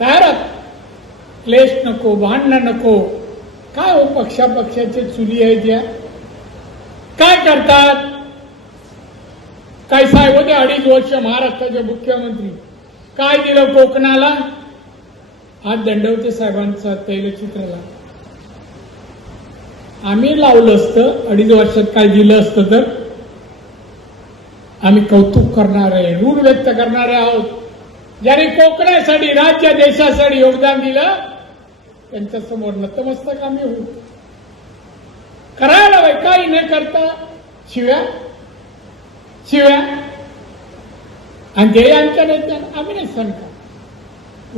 तयारच क्लेश नको भांडणं नको. काय हो पक्षापक्षाचे चुली आहेत या? काय करतात? काय साहेब होते अडीच वर्ष महाराष्ट्राचे मुख्यमंत्री? काय दिलं कोकणाला? आज दंडवते साहेबांचा तैलचित्राला. आम्ही लावलं असतं अडीच वर्षात काय दिलं असतं तर? आम्ही कौतुक करणार आहे ऋण व्यक्त करणारे आहोत. ज्यांनी कोकणासाठी राज्य देशासाठी योगदान दिलं त्यांच्यासमोर नतमस्तक आम्ही होऊ. करायला हवं काही न करता शिव्या शिव्या. आणि ते आमच्या नेत्यांना आम्ही नाही सण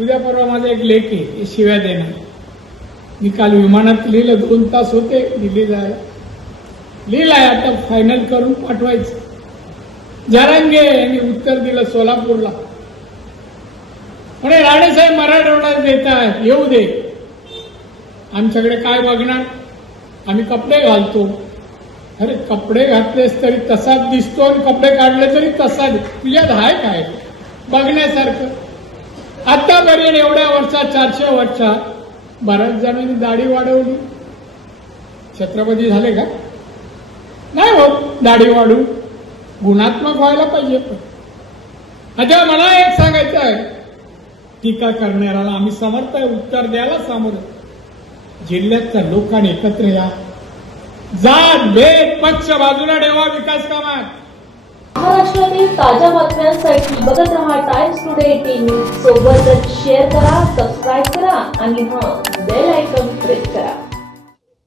उद्या परवा माझा एक लेख आहे शिव्या देणार मी काल विमानात लिहिलं दोन तास होते दिल्ली जायला लिहिलाय आता फायनल करून पाठवायचं. जारांगे यांनी उत्तर दिलं सोलापूरला. पण राणेसाहेब मराठवाड्यात देत आहेत येऊ दे. आमच्याकडे काय बघणार? आम्ही कपडे घालतो. अरे कपडे घातलेस तरी तसाच दिसतो आणि कपडे काढले तरी तसाच. तुझ्यात आहे काय? बघण्यासारखं. आतापर्यंत एवढ्या वर्षात चारशे वर्षात बऱ्याच जणांनी दाढी वाढवली. छत्रपती झाले का? नाही हो दाढी वाढून. गुणात्मक व्हायला पाहिजे पण. अच्छा मला एक सांगायचं आहे. टीका करणाऱ्याला आम्ही समर्थ आहे उत्तर द्यायला सामोर. जिल्ह्यातल्या लोकांनी एकत्र या. जात भेद पक्ष बाजूला ठेवा विकास कामात. महाराष्ट्रातील ताज्या बातम्यांसाठी बघत रहा टाइम्स टुडे एटीन सोबतच शेअर करा सबस्क्राईब करा आणि हा बेल आयकॉन प्रेस करा.